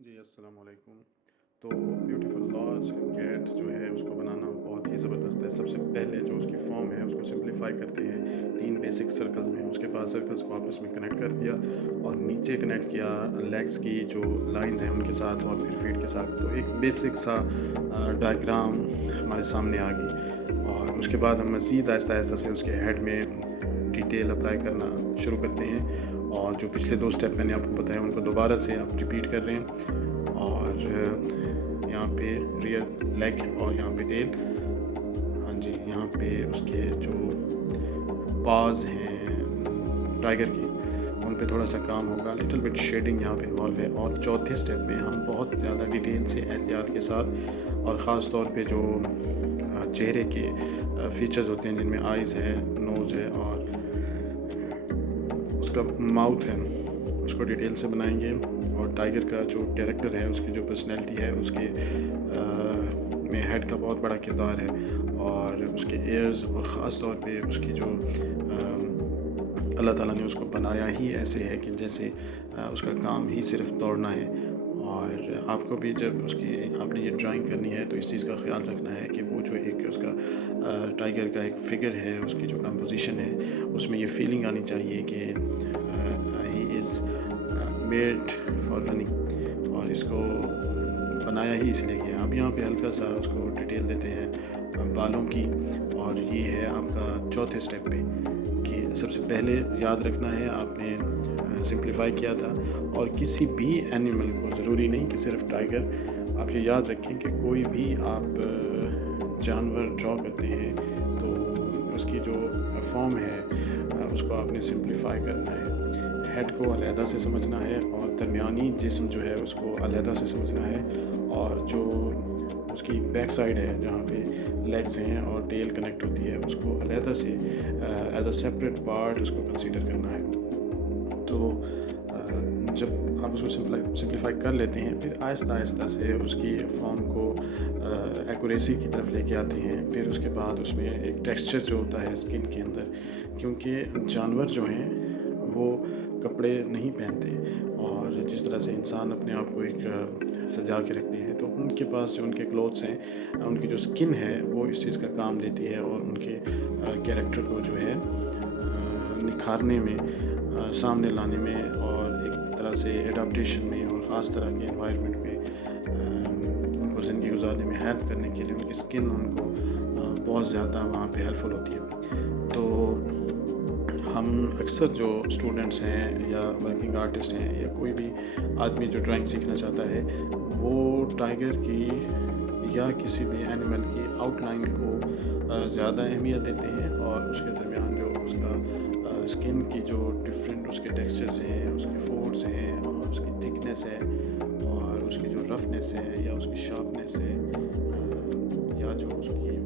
जी, अस्सलाम वालेकुम। तो ब्यूटीफुल लार्ज कैट जो है उसको बनाना बहुत ही ज़बरदस्त है। सबसे पहले जो उसकी फ़ॉर्म है उसको सिम्प्लीफ़ाई करते हैं 3 बेसिक सर्कल्स में। उसके बाद सर्कल्स को आपस में कनेक्ट कर दिया और नीचे कनेक्ट किया लेग्स की जो लाइन्स हैं उनके साथ और फिर फीट के साथ। तो एक बेसिक सा डायग्राम हमारे सामने आ गई और उसके बाद हम मज़ीद आहिस्ता-आहिस्ता से उसके हेड में डिटेल अप्लाई करना शुरू करते हैं। और जो पिछले 2 स्टेप मैंने आपको बताया उनको दोबारा से आप रिपीट कर रहे हैं। और यहाँ पे रियर लेग और यहाँ पे टेल, हाँ जी, यहाँ पे उसके जो पाज़ हैं टाइगर की उन पे थोड़ा सा काम होगा। लिटिल बिट शेडिंग यहाँ पे इन्वॉल्व है। और चौथे स्टेप में हम बहुत ज़्यादा डिटेल से एहतियात के साथ और ख़ास तौर पे जो चेहरे के फीचर्स होते हैं जिनमें आइज़ है, नोज़ है और उसका माउथ है, उसको डिटेल से बनाएंगे। और टाइगर का जो कैरेक्टर है, उसकी जो पर्सनैलिटी है, उसके में हेड का बहुत बड़ा किरदार है। और उसके एयर्स और ख़ास तौर पे उसकी जो अल्लाह ताला ने उसको बनाया ही ऐसे है कि जैसे उसका काम ही सिर्फ दौड़ना है। और आपको भी जब उसकी आपने ये ड्राइंग करनी है तो इस चीज़ का ख्याल रखना है कि वो जो एक उसका टाइगर का एक फ़िगर है, उसकी जो कंपोजिशन है, उसमें ये फीलिंग आनी चाहिए कि he is made for running. और इसको बनाया ही इसलिए गया। अब यहाँ पे हल्का सा उसको डिटेल देते हैं बालों की। और ये है आपका चौथे स्टेप पे कि सबसे पहले याद रखना है आपने सिंप्लीफाई किया था। और किसी भी एनिमल को, ज़रूरी नहीं कि सिर्फ टाइगर, आप ये याद रखें कि कोई भी आप जानवर ड्रॉ करते हैं तो उसकी जो फॉर्म है उसको आपने सिंप्लीफाई करना है। हेड को अलहदा से समझना है और दरमियानी जिस्म जो है उसको अलहदा से समझना है। और जो उसकी बैक साइड है जहाँ पे लेग्स हैं और टेल कनेक्ट होती है उसको अलहदा से एज अ सेपरेट पार्ट उसको कंसीडर करना है। तो जब आप उसको सिंप्लीफाई कर लेते हैं फिर आहिस्ता आहिस्ता से उसकी फॉर्म को एक्यूरेसी की तरफ लेके आते हैं। फिर उसके बाद उसमें एक टेक्सचर जो होता है स्किन के अंदर, क्योंकि जानवर जो हैं वो कपड़े नहीं पहनते और जिस तरह से इंसान अपने आप को एक सजा के रखते हैं तो उनके पास जो उनके क्लोथ्स हैं, उनकी जो स्किन है वो इस चीज़ का काम देती है और उनके कैरेक्टर को जो है निखारने में, सामने लाने में और एक तरह से एडाप्टेशन में और ख़ास तरह के एनवायरनमेंट में उनको ज़िंदगी गुजारने में हेल्प करने के लिए उनकी स्किन उनको बहुत ज़्यादा वहाँ पे हेल्पफुल होती है। तो हम अक्सर जो स्टूडेंट्स हैं या वर्किंग आर्टिस्ट हैं या कोई भी आदमी जो ड्राइंग सीखना चाहता है वो टाइगर की या किसी भी एनिमल की आउटलाइन को ज़्यादा अहमियत देते हैं। और उसके दरमियान जो उसका स्किन की जो डिफरेंट उसके टेक्सचर्स हैं, उसके फोल्ड्स हैं और उसकी थिकनेस है और उसकी जो रफनेस है या उसकी शार्पनेस है या जो उसकी